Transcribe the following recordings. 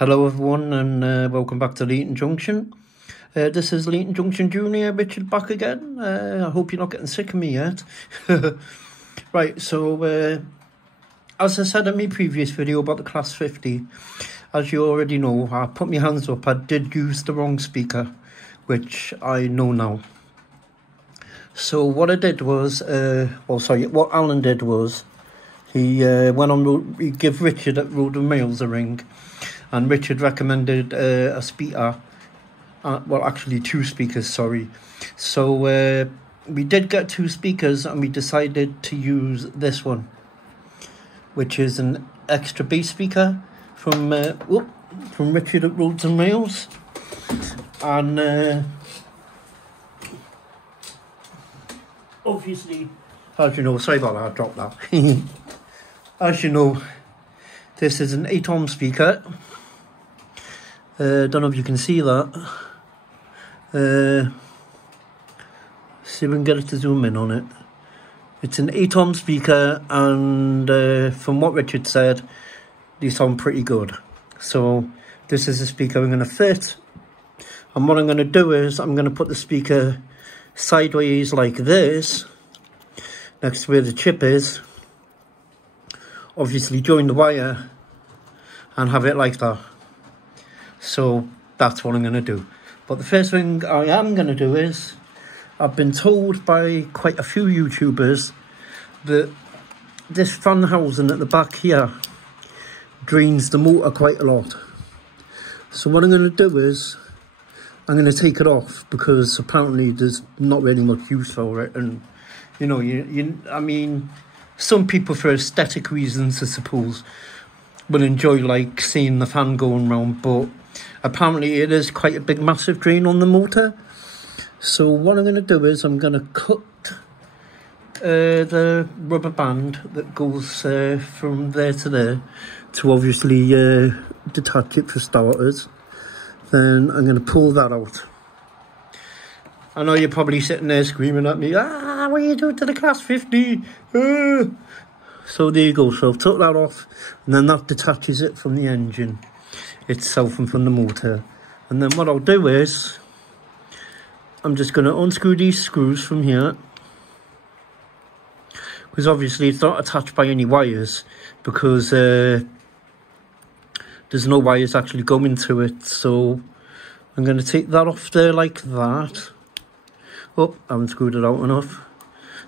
Hello everyone and welcome back to Layton Junction. This is Layton Junction Junior, Richard back again. I hope you're not getting sick of me yet. Right, so as I said in my previous video about the Class 50, as you already know, I put my hands up, I did use the wrong speaker, which I know now. So what I did was, what Alan did was, he went on, he gave Richard at roads&rails a ring, and Richard recommended a speaker, well actually two speakers, sorry. So we did get two speakers and we decided to use this one, which is an extra bass speaker from Richard at roads&rails. And obviously, as you know, sorry about that, I dropped that. As you know, this is an 8-ohm speaker. Don't know if you can see that. See if we can get it to zoom in on it. It's an 8-ohm speaker, and from what Richard said, they sound pretty good. So this is a speaker I'm going to fit. And what I'm going to do is I'm going to put the speaker sideways like this, next to where the chip is. Obviously join the wire and have it like that. So that's what I'm going to do. But the first thing I am going to do is, I've been told by quite a few YouTubers that this fan housing at the back here drains the motor quite a lot. So what I'm going to do is, I'm going to take it off, because apparently there's not really much use for it. And you know, I mean, some people for aesthetic reasons, I suppose, will enjoy like seeing the fan going round, but apparently it is quite a big massive drain on the motor. So what I'm going to do is I'm going to cut the rubber band that goes from there to there, to obviously detach it for starters. Then I'm going to pull that out. I know you're probably sitting there screaming at me, what are you doing to the Class 50? So there you go. So I've took that off, and then that detaches it from the engine itself and from the motor. And then what I'll do is, I'm just going to unscrew these screws from here, because obviously it's not attached by any wires, because there's no wires actually going to it. So I'm going to take that off there like that. Oh, I haven't screwed it out enough.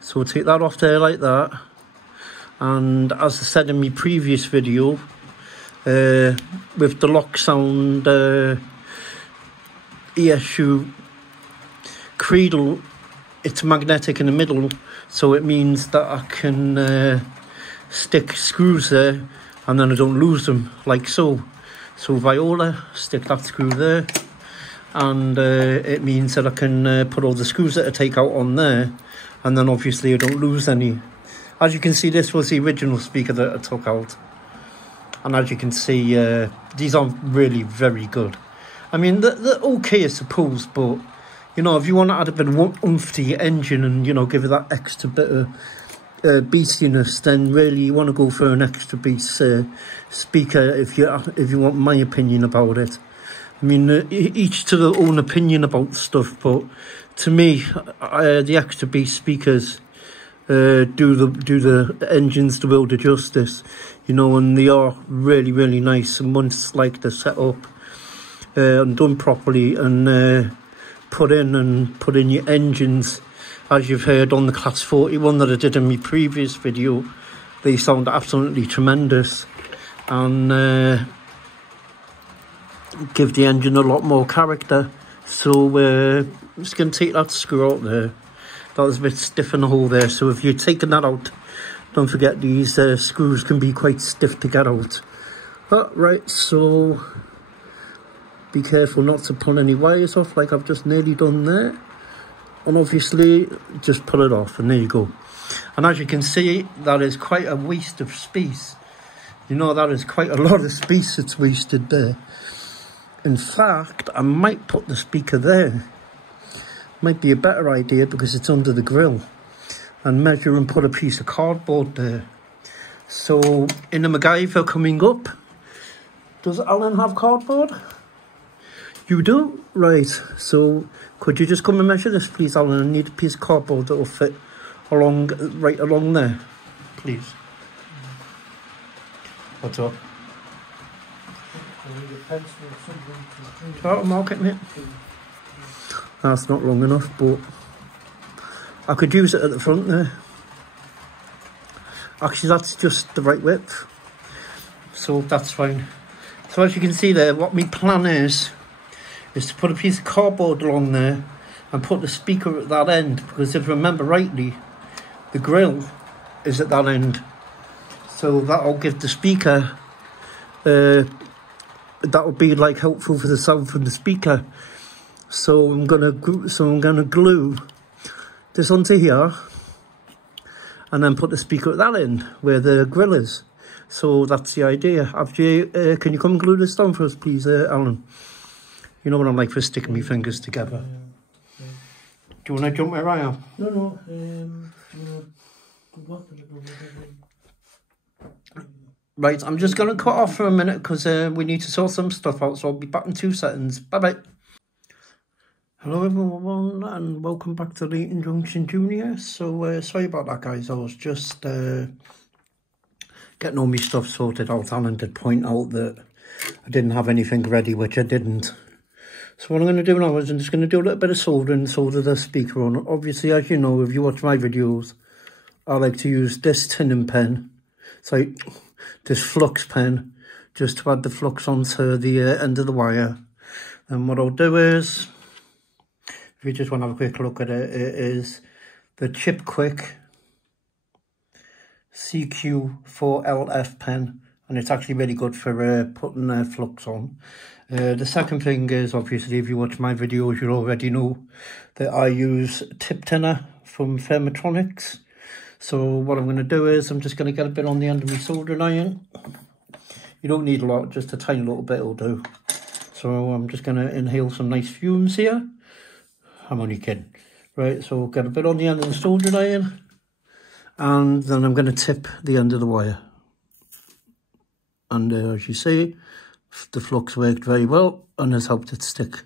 So we'll take that off there like that. And as I said in my previous video, with the lock sound ESU cradle, it's magnetic in the middle, so it means that I can stick screws there and then I don't lose them, like so. So Viola, stick that screw there, and it means that I can put all the screws that I take out on there, and then obviously I don't lose any. As you can see, this was the original speaker that I took out. And as you can see, these aren't really very good. I mean, they're okay, I suppose, but, you know, if you want to add a bit of oomph to your engine and, you know, give it that extra bit of beastiness, then really you want to go for an extra bass speaker, if you want my opinion about it. I mean, each to their own opinion about stuff, but to me, the extra bass speakers do the engines the world of justice, you know, and they are really, really nice. And once like they're set up and done properly and put in your engines, as you've heard on the Class 41 that I did in my previous video, they sound absolutely tremendous and give the engine a lot more character. So I'm just going to take that screw out there. That was a bit stiff in the hole there, so if you're taking that out, don't forget these screws can be quite stiff to get out. Right, so be careful not to pull any wires off like I've just nearly done there. And obviously just pull it off, and there you go. And as you can see, that is quite a waste of space. You know, that is quite a lot of space that's wasted there. In fact, I might put the speaker there. Might be a better idea, because it's under the grill, and measure and put a piece of cardboard there. So in the MacGyver coming up, Does Alan have cardboard? You do? Right, so could you just come and measure this, please, Alan? I need a piece of cardboard that will fit along, right along there, please. What's up? Oh, mark it, mate. That's not long enough, but I could use it at the front there. Actually, that's just the right width, so that's fine. So as you can see there, what my plan is to put a piece of cardboard along there and put the speaker at that end, because if I remember rightly, the grill is at that end. So that'll give the speaker, that'll be like helpful for the sound from the speaker. So I'm gonna glue this onto here, and then put the speaker at that end where the grill is. So that's the idea. Can you come and glue this down for us, please, Alan? You know what I'm like for sticking my fingers together. Yeah. Do you want to jump where I am? No. Right, I'm just going to cut off for a minute because we need to sort some stuff out, so I'll be back in 2 seconds. Bye-bye. Hello everyone, and welcome back to Layton Junction Junior. So sorry about that, guys. I was just getting all my stuff sorted out. Alan did point out that I didn't have anything ready, which I didn't. So what I'm going to do now is I'm just going to do a little bit of soldering, solder the speaker on. Obviously, as you know, if you watch my videos, I like to use this tinning pen, sorry, this flux pen, just to add the flux onto the end of the wire. And what I'll do is, if you just want to have a quick look at it, it is the Chip Quick CQ4LF pen, and it's actually really good for putting flux on. The second thing is, obviously, if you watch my videos, you already know that I use tip tinner from Thermotronics. So what I'm going to do is I'm just going to get a bit on the end of my soldering iron. You don't need a lot, just a tiny little bit will do. So I'm just going to inhale some nice fumes here. I'm only kidding. Right, so get a bit on the end of the soldering iron, and then I'm going to tip the end of the wire. And as you see, the flux worked very well and has helped it stick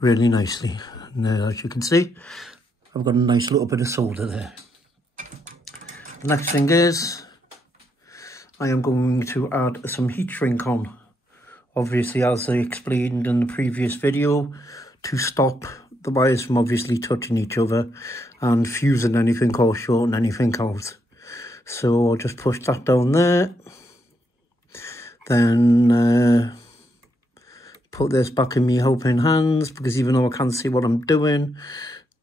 really nicely. And as you can see, I've got a nice little bit of solder there. The next thing is, I am going to add some heat shrink on. Obviously, as I explained in the previous video, to stop the wires from obviously touching each other and fusing anything or shorting anything out. So I'll just push that down there. Then put this back in me helping hands, because even though I can't see what I'm doing,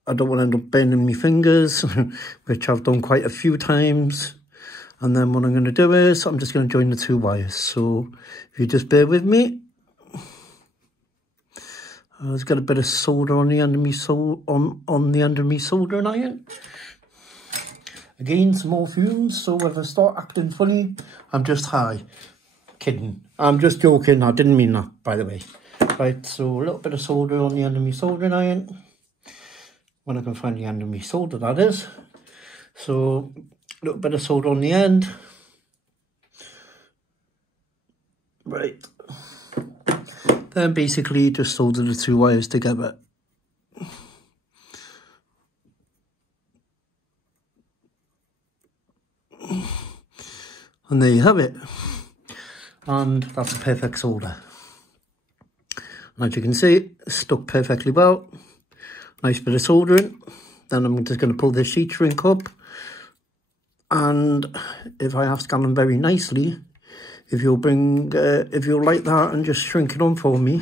I don't want to end up burning my fingers, which I've done quite a few times. And then what I'm going to do is I'm just going to join the 2 wires. So if you just bear with me, I've got a bit of solder on the end of me on the end of me soldering iron. Again, some more fumes. So if I start acting funny, I'm just high. Kidding. I'm just joking. I didn't mean that, by the way. Right, so a little bit of solder on the end of me soldering iron. When I can find the end of me solder, that is. So a little bit of solder on the end. Right. Then basically just solder the 2 wires together. And there you have it. And that's a perfect solder. And as you can see, it's stuck perfectly well. Nice bit of soldering. Then I'm just going to pull this heat shrink up. And if I have to scan them very nicely, if you'll light that and just shrink it on for me,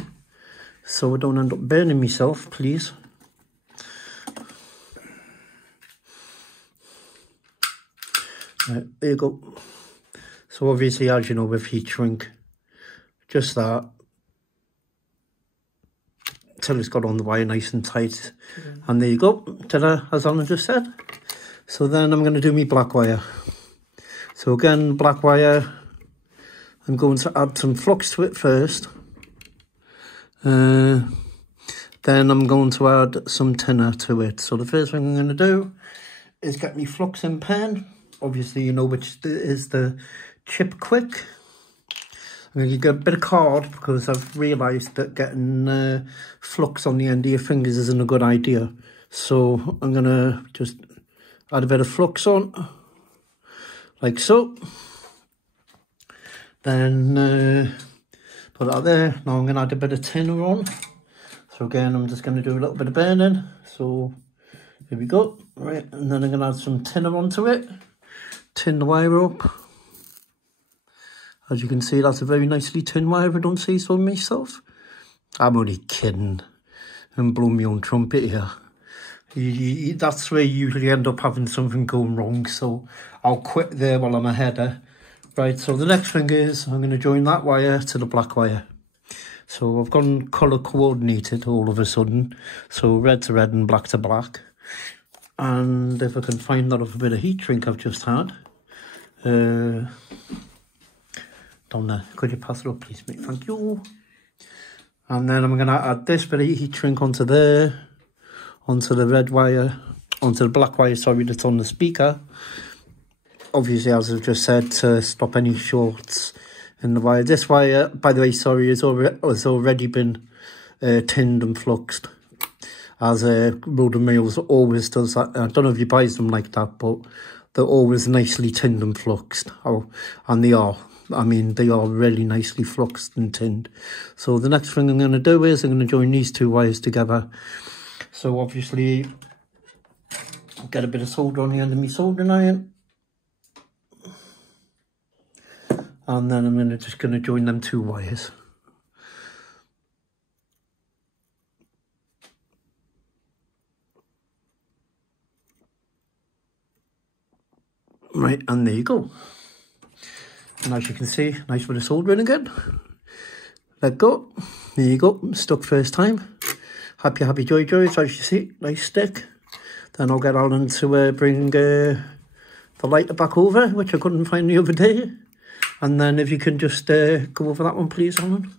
so I don't end up burning myself, please. Right, there you go. So obviously, as you know, with heat shrink, just that, till it's got on the wire nice and tight. And there you go, ta-da, as Alan just said. So then I'm going to do my black wire. So again, black wire, I'm going to add some flux to it first. Then I'm going to add some tinner to it. So the first thing I'm going to do is get my fluxing pen. Obviously, you know which is the Chip Quick. I'm going to get a bit of cord because I've realised that getting flux on the end of your fingers isn't a good idea. So I'm going to just add a bit of flux on, like so. Then put that there. Now I'm going to add a bit of tinner on. So again, I'm just going to do a little bit of burning. So here we go. Right, and then I'm going to add some tinner onto it. Tin the wire up. As you can see, that's a very nicely tinned wire, I don't say so myself. I'm only kidding and blow my own trumpet here. That's where you usually end up having something going wrong, so I'll quit there while I'm ahead. Right, so the next thing is I'm going to join that wire to the black wire. So I've gone colour coordinated all of a sudden, so red to red and black to black. And if I can find that other bit of heat shrink I've just had, down there. Could you pass it up, please, mate? Thank you. And then I'm going to add this bit of heat shrink onto there, onto the red wire, onto the black wire, sorry, that's on the speaker. Obviously, as I've just said, to stop any shorts in the wire. This wire, by the way, sorry, has already been tinned and fluxed, as Roads and Rails always does that. I don't know if you buy them like that, but they're always nicely tinned and fluxed. Oh, and they are. I mean, they are really nicely fluxed and tinned. So the next thing I'm going to do is I'm going to join these two wires together. So obviously, get a bit of solder on the end of my soldering iron. And then I'm just going to join them two wires. Right, and there you go. And as you can see, nice bit of soldering again. Let go. There you go. Stuck first time. Happy, happy, joy, joys. As you see, nice stick. Then I'll get Alan to bring the lighter back over, which I couldn't find the other day. And then if you can just go over that one, please, Alan.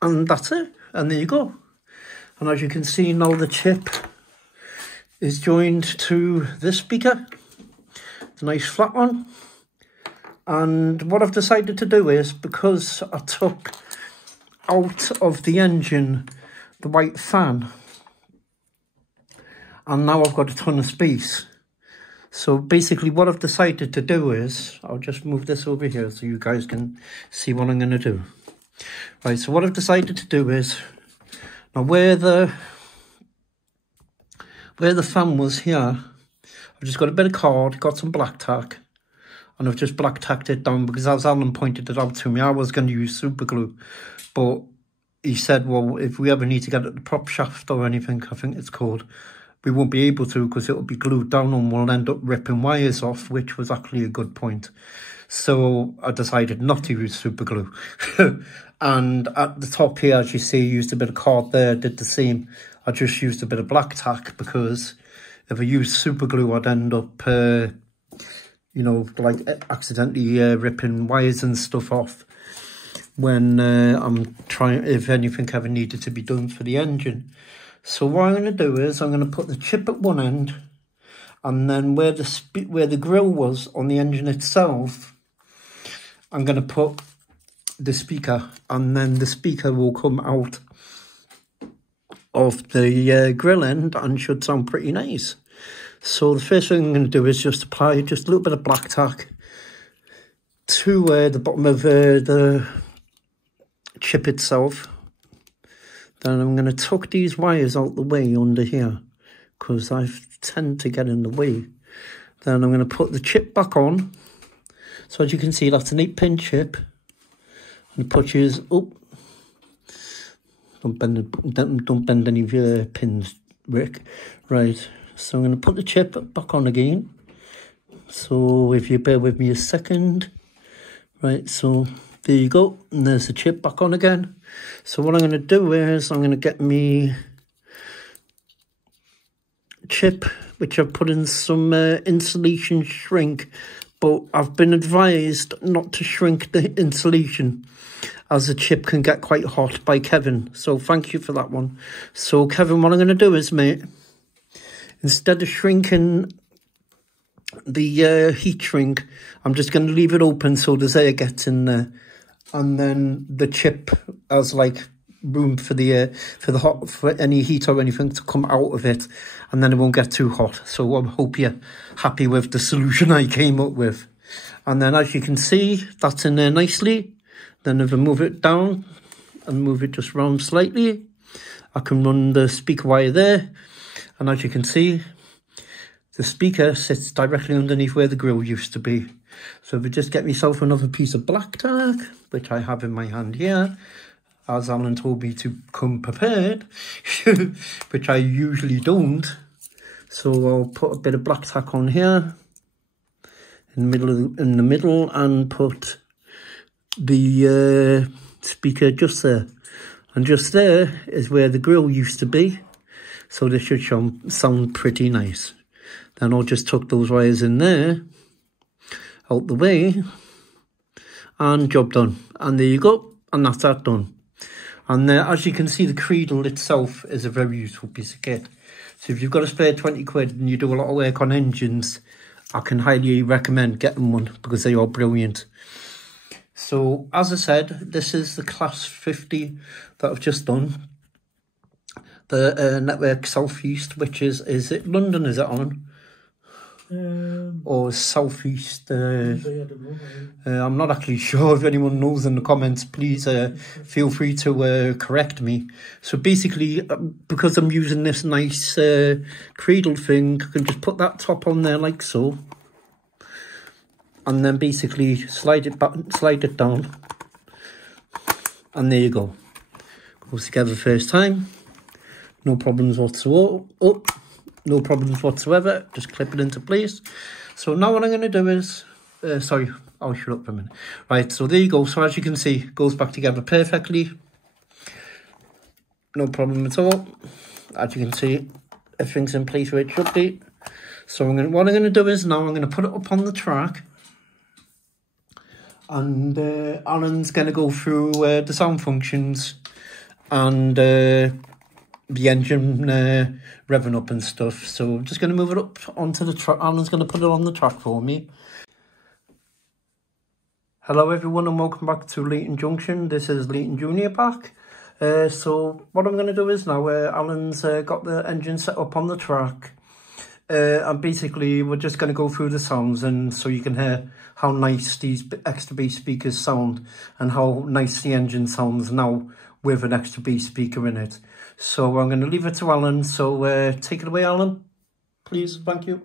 And that's it. And there you go. And as you can see now, the chip is joined to this speaker. It's a nice flat one. And what I've decided to do is, because I took out of the engine the white fan, and now I've got a ton of space. So basically what I've decided to do is, I'll just move this over here so you guys can see what I'm going to do. Right, so what I've decided to do is, now where the fan was here, I've just got a bit of cord, got some black tack, and I've just black tacked it down, because as Alan pointed it out to me, I was going to use super glue, but he said, well, if we ever need to get at the prop shaft or anything, I think it's called, we won't be able to, because it'll be glued down and we'll end up ripping wires off, which was actually a good point. So I decided not to use super glue. And at the top here, as you see, I used a bit of cord there, did the same. I just used a bit of black tack, because if I used super glue, I'd end up, you know, like accidentally ripping wires and stuff off when I'm trying, if anything ever needed to be done for the engine. So what I'm going to do is I'm going to put the chip at one end, and then where the grill was on the engine itself, I'm going to put the speaker, and then the speaker will come out of the grill end and should sound pretty nice. So the first thing I'm going to do is just apply just a little bit of black tack to the bottom of the chip itself. Then I'm going to tuck these wires out the way under here, because I tend to get in the way. Then I'm going to put the chip back on. So as you can see, that's an 8-pin chip. And the punches up. Don't bend any of your pins, Rick. Right, so I'm going to put the chip back on again. So if you bear with me a second. Right, so there you go. And there's the chip back on again. So what I'm going to do is I'm going to get me chip, which I've put in some insulation shrink but I've been advised not to shrink the insulation as the chip can get quite hot by Kevin. So thank you for that one. So Kevin, what I'm going to do is, mate, instead of shrinking the heat shrink, I'm just going to leave it open so the air gets in there, and then the chip has like room for the for any heat or anything to come out of it, and then it won't get too hot. So I hope you're happy with the solution I came up with. And then as you can see, that's in there nicely. Then if I move it down and move it just round slightly, I can run the speaker wire there, and as you can see, the speaker sits directly underneath where the grill used to be. So if I just get myself another piece of black tack, which I have in my hand here, as Alan told me to come prepared, which I usually don't. So I'll put a bit of black tack on here in the middle, and put the speaker just there. And just there is where the grill used to be. So this should sound pretty nice. Then I'll just tuck those wires in there, out the way, and job done. And there you go, and that's that done. And as you can see, the cradle itself is a very useful piece of kit. So if you've got a spare 20 quid and you do a lot of work on engines, I can highly recommend getting one, because they are brilliant. So as I said, this is the Class 50 that I've just done. The Network Southeast, which is it London, is it on? Or Southeast? I'm not actually sure. If anyone knows in the comments, please feel free to correct me. So basically, because I'm using this nice cradle thing, I can just put that top on there like so, and then basically slide it down, and there you go. Goes together first time, no problems whatsoever. No problems whatsoever, just clip it into place. So now what I'm going to do is, sorry, I'll shut up for a minute. Right, so there you go. So as you can see, it goes back together perfectly. No problem at all. As you can see, everything's in place where it should be. So what I'm going to do is now I'm going to put it up on the track. And Alan's going to go through the sound functions and the engine revving up and stuff. So I'm just going to move it up onto the track. Alan's going to put it on the track for me. Hello everyone, and welcome back to Layton Junction. This is Layton Junior back. So what I'm going to do is now Alan's got the engine set up on the track, and basically we're just going to go through the sounds, and so you can hear how nice these extra bass speakers sound and how nice the engine sounds now with an extra bass speaker in it. So I'm going to leave it to Alan, so take it away, Alan, please. Thank you.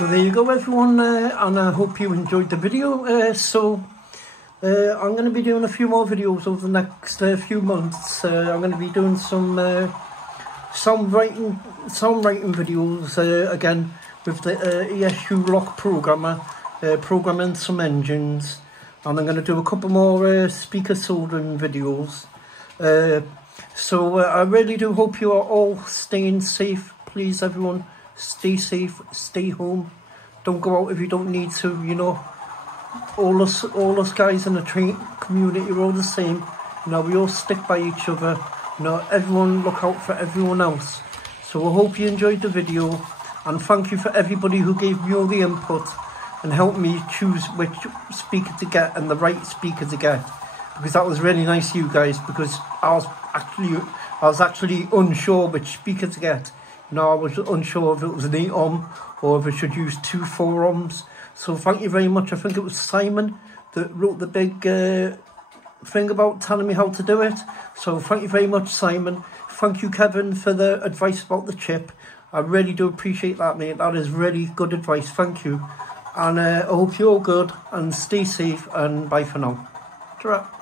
So there you go everyone, and I hope you enjoyed the video. I'm going to be doing a few more videos over the next few months. I'm going to be doing some sound writing videos again with the ESU lock programmer, programming some engines, and I'm going to do a couple more speaker soldering videos. I really do hope you are all staying safe. Please everyone, stay safe, stay home, don't go out if you don't need to. You know, all us guys in the train community are all the same. You know, we all stick by each other. You know, everyone look out for everyone else. So I hope you enjoyed the video, and thank you for everybody who gave me all the input and helped me choose which speaker to get and the right speaker to get, because that was really nice of you guys, because I was actually unsure which speaker to get. You know, I was unsure if it was an 8-ohm or if I should use 2 4-ohms. So thank you very much. I think it was Simon that wrote the big thing about telling me how to do it. So thank you very much, Simon. Thank you, Kevin, for the advice about the chip. I really do appreciate that, mate. That is really good advice. Thank you. And I hope you're all good and stay safe, and bye for now. Ta-ra.